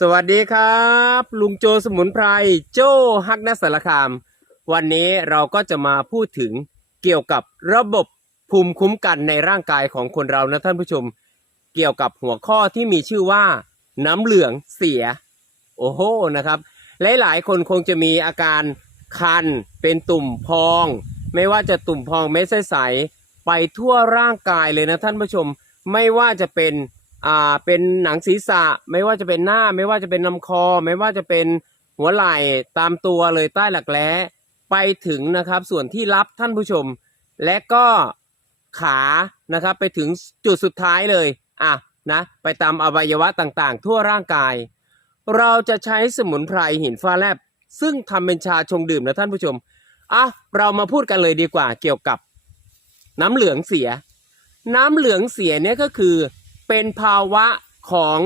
สวัสดีครับ ลุงโจสมุนไพรโจฮักนัสสารคาม วันนี้เราก็จะมาพูดถึงเกี่ยวกับระบบภูมิคุ้มกันในร่างกายของคนเรานะท่านผู้ชม เกี่ยวกับหัวข้อที่มีชื่อว่า น้ำเหลืองเสีย โอ้โหนะครับ หลายๆ คนคงจะมีอาการคันเป็นตุ่มพอง ไม่ว่าจะตุ่มพองเม็ดใสๆไปทั่วร่างกายเลยนะท่านผู้ชม ไม่ว่าจะเป็น อ่าเป็นหนังศีรษะ ไม่ว่าจะเป็นหน้า ไม่ว่าจะเป็นลำคอ ไม่ว่าจะเป็นหัวไหล่ตามตัวเลยใต้หลักแร้ไปถึงนะครับ ส่วนที่รับท่านผู้ชม และก็ขานะครับ ไปถึงจุดสุดท้ายเลยอะนะไปตามอวัยวะต่างๆ ทั่วร่างกาย เราจะใช้สมุนไพรหินฟ้าแลบ ซึ่งทำเป็นชาชงดื่มนะท่านผู้ชมอะเรามาพูดกันเลยดีกว่าเกี่ยวกับ น้ำเหลืองเสีย น้ำเหลืองเสียเนี่ยก็คือ เป็นภาวะของ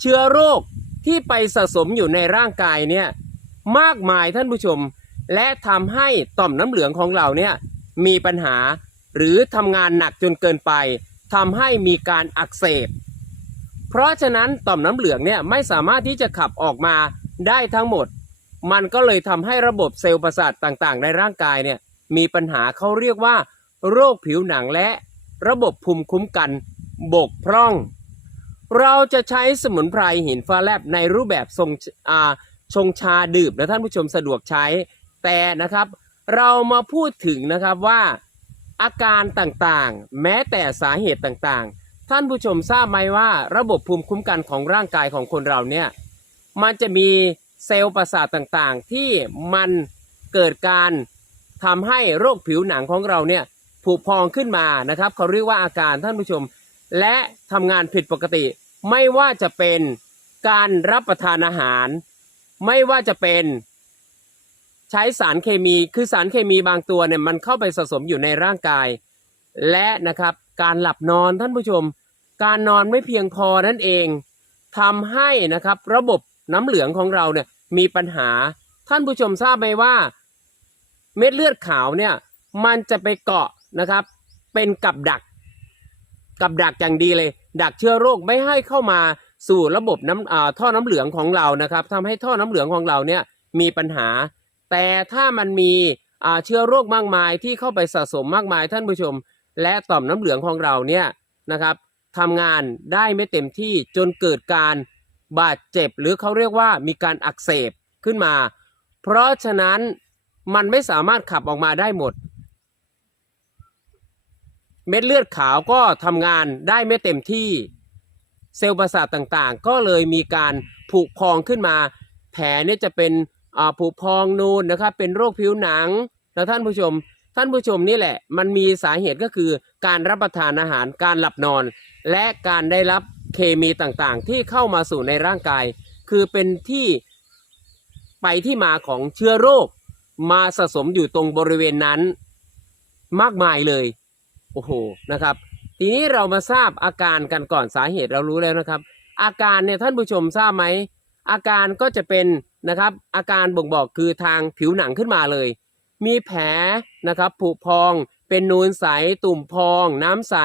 เชื้อโรคที่ไปสะสมอยู่ในร่างกายเนี่ยมากมายท่านผู้ชม และทำให้ต่อมน้ำเหลืองของเราเนี่ยมีปัญหาหรือทำงานหนักจนเกินไปทำให้มีการอักเสบ เพราะฉะนั้นต่อมน้ำเหลืองเนี่ยไม่สามารถที่จะขับออกมาได้ทั้งหมด มันก็เลยทำให้ระบบเซลล์ประสาทต่างๆ ในร่างกายเนี่ยมีปัญหาเขาเรียกว่า โรคผิวหนังและระบบภูมิคุ้มกัน บกพร่อง เราจะใช้สมุนไพรหินฟ้าแลบในรูปแบบทรงชงชาดื่มและท่านผู้ชมสะดวกใช้แต่นะครับ เรามาพูดถึงนะครับว่าอาการต่างๆ แม้แต่สาเหตุต่างๆ ท่านผู้ชมทราบไหมว่า ระบบภูมิคุ้มกันของร่างกายของคนเราเนี่ยมันจะมีเซลล์ประสาทต่างๆ ที่มันเกิดการทำให้โรคผิวหนังของเราเนี่ยผุพองขึ้นมานะครับ เขาเรียกว่าอาการท่านผู้ชม และทำงานผิดปกติ ไม่ว่าจะเป็นการรับประทานอาหาร ไม่ว่าจะเป็นใช้สารเคมี คือสารเคมีบางตัวเนี่ยมันเข้าไปสะสมอยู่ในร่างกาย และนะครับการหลับนอนท่านผู้ชม การนอนไม่เพียงพอนั่นเองทำให้นะครับระบบน้ำเหลืองของเราเนี่ยมีปัญหา ท่านผู้ชมทราบไหมว่า เม็ดเลือดขาวเนี่ยมันจะไปเกาะนะครับ เป็นกับดัก กับดักอย่างดีเลย ดักเชื้อโรคไม่ให้เข้ามาสู่ระบบน้ำท่อน้ำเหลืองของเรานะครับทำให้ท่อน้ำเหลืองของเราเนี่ยมีปัญหา แต่ถ้ามันมีเชื้อโรคมากมายที่เข้าไปสะสมมากมายท่านผู้ชม และต่อมน้ำเหลืองของเราเนี่ยนะครับทำงานได้ไม่เต็มที่จนเกิดการบาดเจ็บ หรือเขาเรียกว่ามีการอักเสบขึ้นมา เพราะฉะนั้นมันไม่สามารถขับออกมาได้หมด เม็ดเลือดขาวก็ทำงานได้ไม่เต็มที่ เซลล์ประสาทต่างๆ ก็เลยมีการผุพองขึ้นมา แผลเนี่ยจะเป็นผุพองนูนนะครับ เป็นโรคผิวหนังแล้วท่านผู้ชม ท่านผู้ชมนี่แหละ มันมีสาเหตุก็คือการรับประทานอาหารการหลับนอน และการได้รับเคมีต่างๆ ที่เข้ามาสู่ในร่างกาย คือเป็นที่ไปที่มาของเชื้อโรค มาสะสมอยู่ตรงบริเวณนั้น มากมายเลย โอ้โหนะครับ ทีนี้เรามาทราบอาการกันก่อนสาเหตุเรารู้แล้วนะครับ อาการเนี่ยท่านผู้ชมทราบไหมอาการก็จะเป็นนะครับอาการบ่งบอกคือทางผิวหนังขึ้นมาเลย มีแผลนะครับผุพอง เป็นนูนใสตุ่มพอง น้ำใส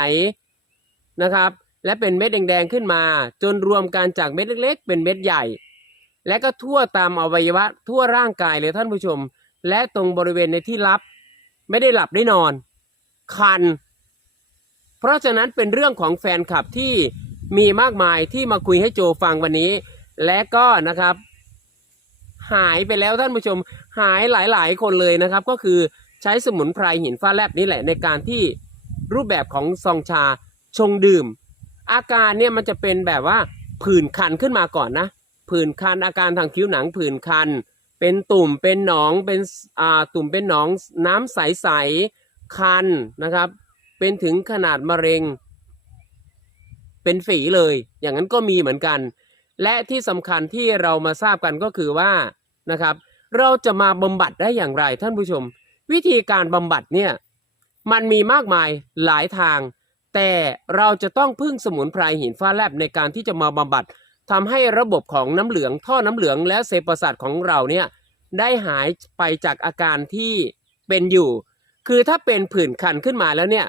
นะครับ และเป็นเม็ดแดงๆขึ้นมา จนรวมกันจากเม็ดเล็ก ๆ เป็นเม็ดใหญ่ และก็ทั่วตามอวัยวะทั่วร่างกายเลยท่านผู้ชม และตรงบริเวณในที่รับ ไม่ได้หลับได้นอน คัน ราะฉะนั้นเป็นเรื่องของแฟนคลับที่มีมากมายที่มาคุยให้โจฟังวันนี้ และก็นะครับ หายไปแล้วท่านผู้ชมหายหลาย ๆ คนเลยนะครับ ก็คือใช้สมุนไพรหินฟ้าแลบนี่แหละในการที่รูปแบบของซองชาชงดื่ม อาการเนี่ยมันจะเป็นแบบว่าผื่นคันขึ้นมาก่อนนะผื่นคันอาการทางผิวหนังผื่นคัน เป็นตุ่มเป็นหนองเป็นอ่าตุ่มเป็นหนองน้ำใสๆคันนะครับ เป็นถึงขนาดมะเร็ง เป็นฝีเลย อย่างนั้นก็มีเหมือนกัน และที่สำคัญที่เรามาทราบกันก็คือว่านะครับ เราจะมาบำบัดได้อย่างไรท่านผู้ชม วิธีการบำบัดเนี่ยมันมีมากมายหลายทาง แต่เราจะต้องพึ่งสมุนไพรหินฟ้าแลบในการที่จะมาบำบัดทำให้ระบบของน้ำเหลืองท่อน้ำเหลืองและเซลล์ประสาทของเราเนี่ยได้หายไปจากอาการที่เป็นอยู่ คือถ้าเป็นผื่นคันขึ้นมาแล้วเนี่ย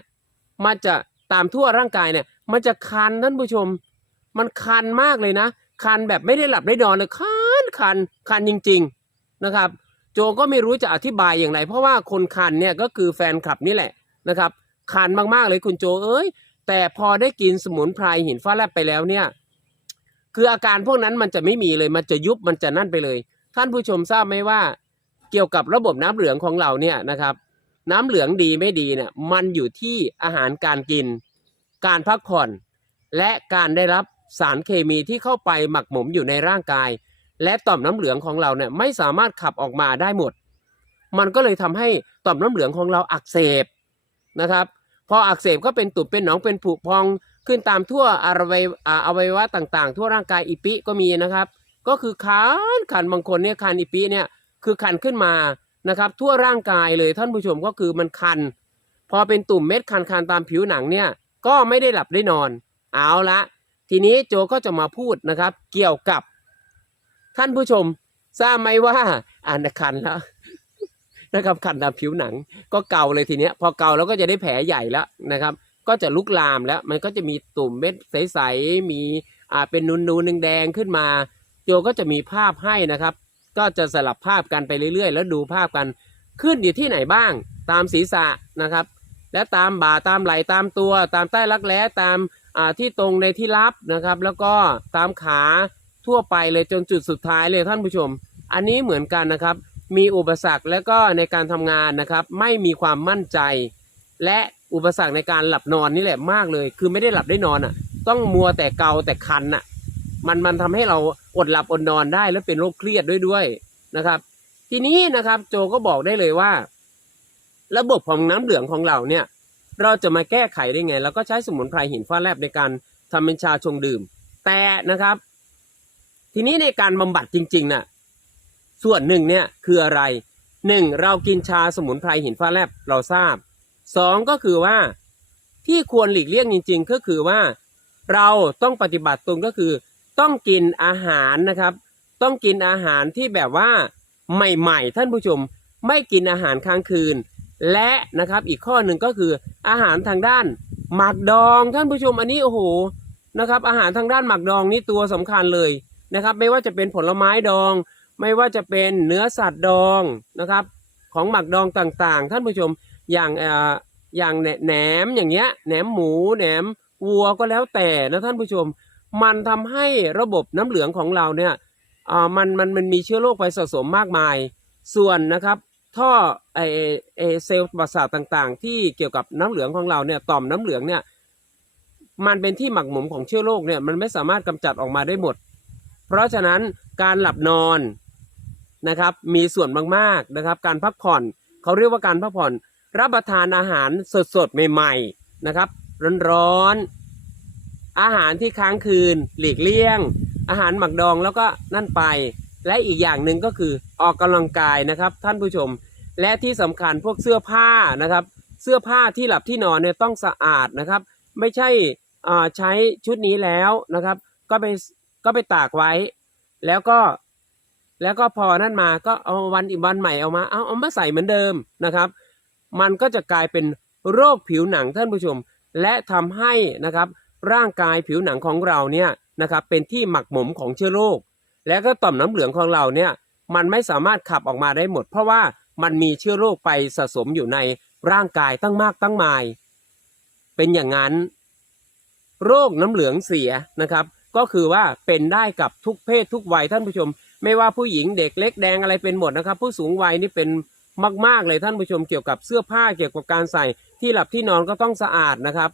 มันจะตามทั่วร่างกายเนี่ย มันจะคันท่านผู้ชม มันคันมากเลยนะ คันแบบไม่ได้หลับได้นอนเลยคันคันคันจริง ๆนะครับ โจก็ไม่รู้จะอธิบายอย่างไร เพราะว่าคนคันเนี่ยก็คือแฟนคลับนี่แหละนะครับ คันมากๆเลยคุณโจเอ้ยแต่พอได้กินสมุนไพรหินฟ้าแลบไปแล้วเนี่ย คืออาการพวกนั้นมันจะไม่มีเลย มันจะยุบมันจะนั่นไปเลย ท่านผู้ชมทราบไหมว่า เกี่ยวกับระบบน้ำเหลืองของเราเนี่ยนะครับ น้ำเหลืองดีไม่ดีเนี่ยมันอยู่ที่อาหารการกิน การพักผ่อน และการได้รับสารเคมีที่เข้าไปหมักหมมอยู่ในร่างกาย และต่อมน้ำเหลืองของเราเนี่ยไม่สามารถขับออกมาได้หมด มันก็เลยทำให้ต่อมน้ำเหลืองของเราอักเสบนะครับพออักเสบก็เป็นตุ่มเป็นหนองเป็นผุพองขึ้นตามทั่วอวัยวอ่าอวัยวะต่างๆ ทั่วร่างกายอีปิก็มีนะครับ ก็คือคันคันบางคนเนี่ยคันอีปิเนี่ยคือคันขึ้นมา นะครับ ทั่วร่างกายเลยท่านผู้ชมก็คือมันคัน พอเป็นตุ่มเม็ดคันๆตามผิวหนังเนี่ยก็ไม่ได้หลับได้นอน เอาละทีนี้โจก็จะมาพูดนะครับ เกี่ยวกับ ท่านผู้ชมทราบไหมว่าอ่านคันแล้วนะครับคันตามผิวหนัง ก็เกาเลยทีเนี้ย พอเกาแล้วก็จะได้แผลใหญ่แล้วนะครับ ก็จะลุกลามแล้ว มันก็จะมีตุ่มเม็ดใสๆมีอ่าเป็นนูนๆแดงๆขึ้นมา โจก็จะมีภาพให้นะครับ ก็จะสลับภาพกันไปเรื่อยๆ แล้วดูภาพกันขึ้นอยู่ที่ไหนบ้าง ตามศีรษะนะครับ และตามบ่าตามไหล่ตามตัว ตามใต้รักแร้ตามที่ตรงในที่รับนะครับ แล้วก็ตามขาทั่วไปเลยจนจุดสุดท้ายเลยท่านผู้ชม อันนี้เหมือนกันนะครับ มีอุปสรรคและก็ในการทำงานนะครับ ไม่มีความมั่นใจ และอุปสรรคในการหลับนอนนี่แหละมากเลย คือไม่ได้หลับได้นอนอะ ต้องมัวแต่เกาแต่คันอะ มันมันทำให้เราอดหลับอดนอนได้แล้วเป็นโรคเครียดด้วยด้วยนะครับ ทีนี้นะครับโจก็บอกได้เลยว่า ระบบของน้ำเหลืองของเราเนี่ย เราจะมาแก้ไขได้ไงแล้วก็ใช้สมุนไพรหินฟ้าแลบในการทำเป็นชาชงดื่ม แต่นะครับ ทีนี้ในการบำบัดจริงๆน่ะส่วนหนึ่งเนี่ยคืออะไรหนึ่งเรากินชาสมุนไพรหินฟ้าแลบเราทราบสองก็คือว่าที่ควรหลีกเลี่ยงจริง ๆ ก็คือว่า เราต้องปฏิบัติตรงก็คือ ต้องกินอาหารนะครับ ต้องกินอาหารที่แบบว่าใหม่ๆ ท่านผู้ชมไม่กินอาหารค้างคืน และนะครับอีกข้อหนึ่งก็คืออาหารทางด้านหมักดองท่านผู้ชมอันนี้โอ้โหนะครับ อาหารทางด้านหมักดองนี่ตัวสำคัญเลยนะครับ ไม่ว่าจะเป็นผลไม้ดอง ไม่ว่าจะเป็นเนื้อสัตว์ดองนะครับ ของหมักดองต่างๆ ท่านผู้ชมอย่างเอ่ออย่างแหนมอย่างเงี้ยแหนมหมูแหนมวัวก็แล้วแต่นะท่านผู้ชม มันทำให้ระบบน้ำเหลืองของเราเนี่ยอ่ามันมันมันมีเชื้อโรคไปสะสมมากมาย ส่วนนะครับท่อไอไอเซลล์ประสาทต่างๆ ที่เกี่ยวกับน้ำเหลืองของเราเนี่ยต่อมน้ำเหลืองเนี่ยมันเป็นที่หมักหมมของเชื้อโรคเนี่ยมันไม่สามารถกำจัดออกมาได้หมด เพราะฉะนั้นการหลับนอนนะครับมีส่วนมากๆนะครับ การพักผ่อนเขาเรียกว่าการพักผ่อน รับประทานอาหารสดๆใหม่ ๆนะครับ ร้อนๆ อาหารที่ค้างคืน หลีกเลี่ยง อาหารหมักดองแล้วก็นั่นไป และอีกอย่างหนึ่งก็คือออกกำลังกายนะครับ ท่านผู้ชม และที่สำคัญพวกเสื้อผ้านะครับ เสื้อผ้าที่หลับที่นอนเนี่ยต้องสะอาดนะครับ ไม่ใช่อ่าใช้ชุดนี้แล้วนะครับ ก็ไปก็ไปตากไว้ แล้วก็แล้วก็พอนั่นมาก็เอาวันอีกวันใหม่เอามาเอาเอามาใส่เหมือนเดิมนะครับ มันก็จะกลายเป็นโรคผิวหนังท่านผู้ชม และทำให้นะครับ ร่างกายผิวหนังของเราเนี่ยนะครับเป็นที่หมักหมมของเชื้อโรคแล้วก็ต่อมน้ำเหลืองของเราเนี่ยมันไม่สามารถขับออกมาได้หมด เพราะว่ามันมีเชื้อโรคไปสะสมอยู่ในร่างกายตั้งมากตั้งมาย เป็นอย่างนั้น โรคน้ำเหลืองเสียนะครับ ก็คือว่าเป็นได้กับทุกเพศทุกวัยท่านผู้ชม ไม่ว่าผู้หญิงเด็กเล็กแดงอะไรเป็นหมดนะครับ ผู้สูงวัยนี่เป็นมาก ๆ เลยท่านผู้ชมเกี่ยวกับเสื้อผ้าเกี่ยวกับการใส่ที่หลับที่นอนก็ต้องสะอาดนะครับ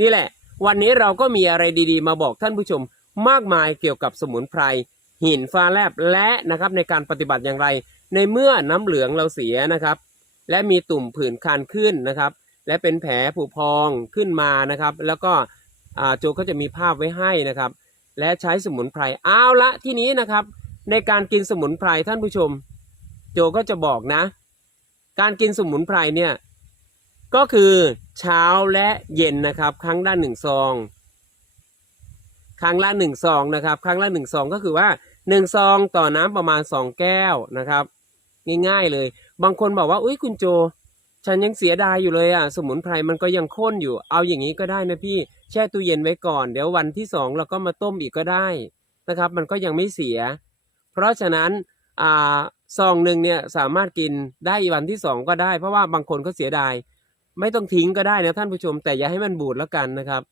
นี่แหละ วันนี้เราก็มีอะไรดีๆ มาบอกท่านผู้ชมมากมายเกี่ยวกับสมุนไพรหินฟ้าแลบและนะครับในการปฏิบัติอย่างไร ในเมื่อน้ำเหลืองเราเสียนะครับ และมีตุ่มผื่นคันขึ้นนะครับ และเป็นแผลผุพองขึ้นมานะครับ แล้วก็โจก็จะมีภาพไว้ให้นะครับ และใช้สมุนไพรเอาละที่นี้นะครับ ในการกินสมุนไพรท่านผู้ชม โจก็จะบอกนะ การกินสมุนไพรเนี่ย ก็คือเช้าและเย็นนะครับ ครั้งละหนึ่งซอง ครั้งละหนึ่งซองนะครับ ครั้งละหนึ่งซองก็คือว่าหนึ่งซองต่อน้ำประมาณสองแก้วนะครับ ง่ายๆเลย บางคนบอกว่าอุ้ยคุณโจ ฉันยังเสียดายอยู่เลยอะสมุนไพรมันก็ยังข้นอยู่ เอาอย่างนี้ก็ได้นะพี่แช่ตู้เย็นไว้ก่อน เดี๋ยววันที่สองเราก็มาต้มอีกก็ได้นะครับ มันก็ยังไม่เสีย เพราะฉะนั้นอ่าซองหนึ่งเนี่ยสามารถกินได้วันที่สองก็ได้ เพราะว่าบางคนก็เสียดาย ไม่ต้องทิ้งก็ได้นะท่านผู้ชม แต่อย่าให้มันบูดแล้วกันนะครับ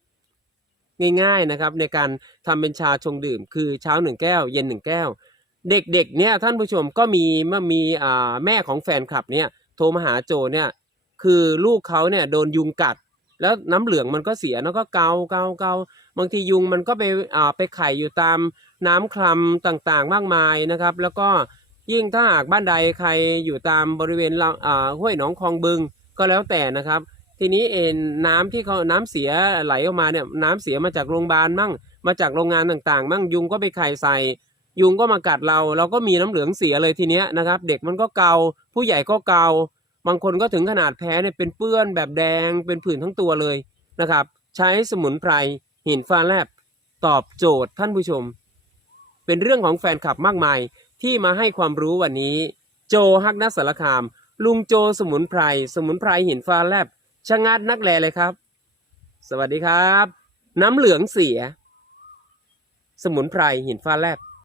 ง่ายๆนะครับ ในการทำเป็นชาชงดื่ม คือเช้าหนึ่งแก้ว เย็นหนึ่งแก้ว เด็กๆเนี่ยท่านผู้ชมก็มีเมื่อมีแม่ของแฟนคลับเนี่ยโทรมาหาโจเนี่ยคือลูกเขาเนี่ยโดนยุงกัด แล้วน้ำเหลืองมันก็เสียแล้วก็เกาเกาเกาบางทียุงมันก็ไปอ่าไปไข่อยู่ตามน้ำคลำต่างๆมากมายนะครับ แล้วก็ยิ่งถ้าหากบ้านใดใครอยู่ตามบริเวณลำอ่าห้วยหนองคลองบึง ก็แล้วแต่นะครับ ทีนี้เองน้ำที่เขาน้ำเสียไหลออกมาเนี่ยน้ำเสียมาจากโรงพยาบาลมั่ง มาจากโรงงานต่างๆ มั่งยุงก็ไปไข่ใส่ ยุงก็มากัดเรา เราก็มีน้ำเหลืองเสียเลยทีเนี้ยนะครับ เด็กมันก็เกา ผู้ใหญ่ก็เกา บางคนก็ถึงขนาดแพ้เนี่ยเป็นเปื้อนแบบแดงเป็นผื่นทั้งตัวเลยนะครับ ใช้สมุนไพรหินฟ้าแลบตอบโจทย์ท่านผู้ชม เป็นเรื่องของแฟนคลับมากมายที่มาให้ความรู้วันนี้ โจฮักนัสสารคาม ลุงโจสมุนไพร สมุนไพรหินฟ้าแลบชะงัดนักแลเลยครับ สวัสดีครับ น้ำเหลืองเสีย สมุนไพรหินฟ้าแลบ